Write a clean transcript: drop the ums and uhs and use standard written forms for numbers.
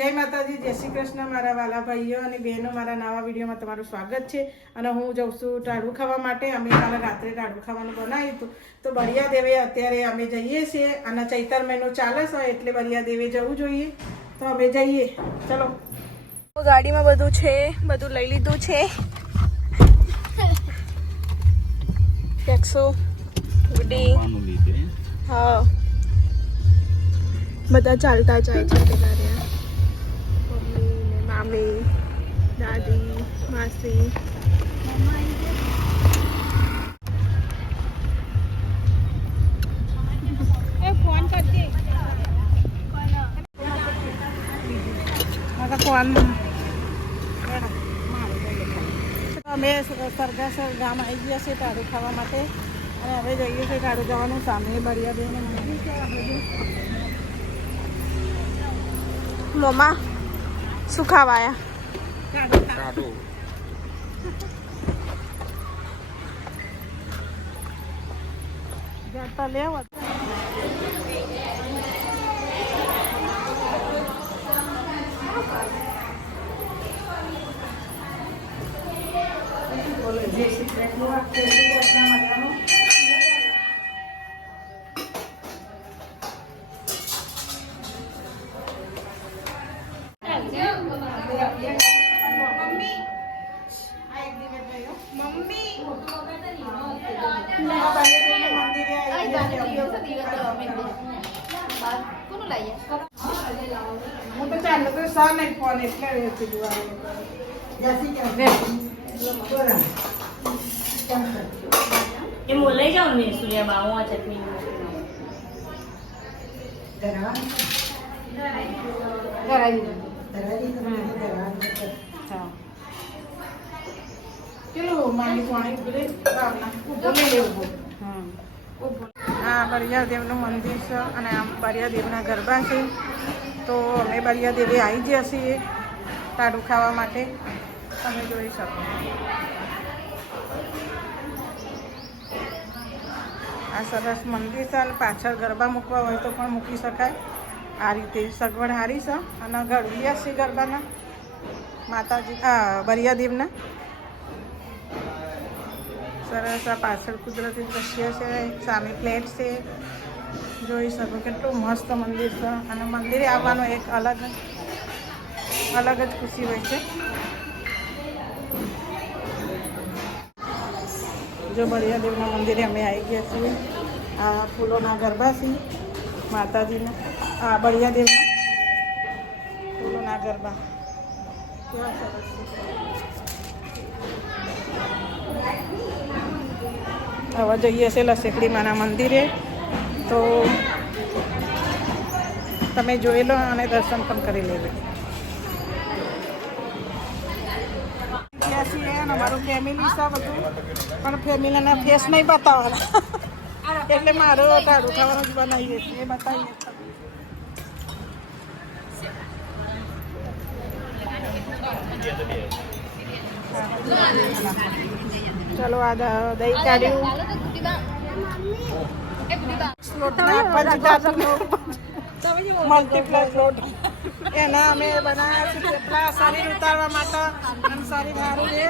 જય માતાજી, જય શ્રી કૃષ્ણ મારા વાલા ભાઈઓ અને બહેનો, મારા નવા વિડીયોમાં તમારું સ્વાગત છે. અને હું જઉં છું ટાળું ખાવા માટે. અમે કાલે રાત્રે ટાળું ખાવાનું બનાવ્યું હતું, તો બળિયા દેવે અત્યારે અમે જઈએ છીએ. અને ચૈતર મહિનો ચાલે છે એટલે બળિયા દેવે જવું જોઈએ, તો અમે જઈએ. ચલો, ગાડીમાં બધું છે, બધું લઈ લીધું છે. ટેક્સો ગુડી, હા, બધા ચાલતા જાય છે. પેલા રહ્યા મમ્મી ને મામી, દાદી, માસી. ફોન કરજે. અમે સરગાસર ગામ આવી ગયા છે ટાળું ખાવા માટે. અને હવે જઈએ છીએ ટાળું જવાનું. સામે બળિયા દેવનું મંદિર છે. આ બધું મોમાં શું ખાવાયા? જતા લેવા જે સિક્રેટનું મજાનું. હું તો ચાલો તો સર નહીં ફોન એટલે એ લઈ જાઓ ને સૂર્યા બાવો આ ચટણી કેટલું માંગી પાણી બોલે લેવું. હા, બળિયા દેવનું મંદિર છે અને આમ બળિયા દેવના ગરબા છે. તો અમે બળિયા દેવી આવી ગયા છીએ ટાળું ખાવા માટે. તમે જોઈ શકો. આ સરસ મંદિર છે અને પાછળ ગરબા મૂકવા હોય તો પણ મૂકી શકાય. આ રીતે સગવડ સારી છે. અને ગળિયા છે ગરબાના માતાજી બળિયા દેવના. સરસ આ પાછળ કુદરતી દ્રશ્ય છે. સામે ફ્લેટ છે, જોઈ શકો. કેટલું મસ્ત મંદિર છે. અને મંદિરે આવવાનો એક અલગ જ ખુશી હોય છે. જો બળિયા દેવના મંદિરે અમે આવી ગયા છીએ. આ ફૂલોના ગરબા છે માતાજીના. આ બળિયા દેવના ફૂલોના ગરબા કેવા સરસ છે. હવે જઈએ છીએ લસેકડી માના મંદિરે. તો તમે જોઈ લો અને દર્શન પણ કરી લેજો. અમારું ફેમિલી છે બધું, પણ ફેમિલીના ફેસ નહીં બતાવવાના એટલે મારો ટાળું ખાવાનું જ બનાવીએ છીએ, એ બતાવીએ. ચલો, આ દહીં કાઢ્યું. મલ્ટીપ્લાય ફ્લોટ એના અમે બનાવ્યા છે. કેટલા શરીર ઉતારવા માટે અને શરીર સારું છે.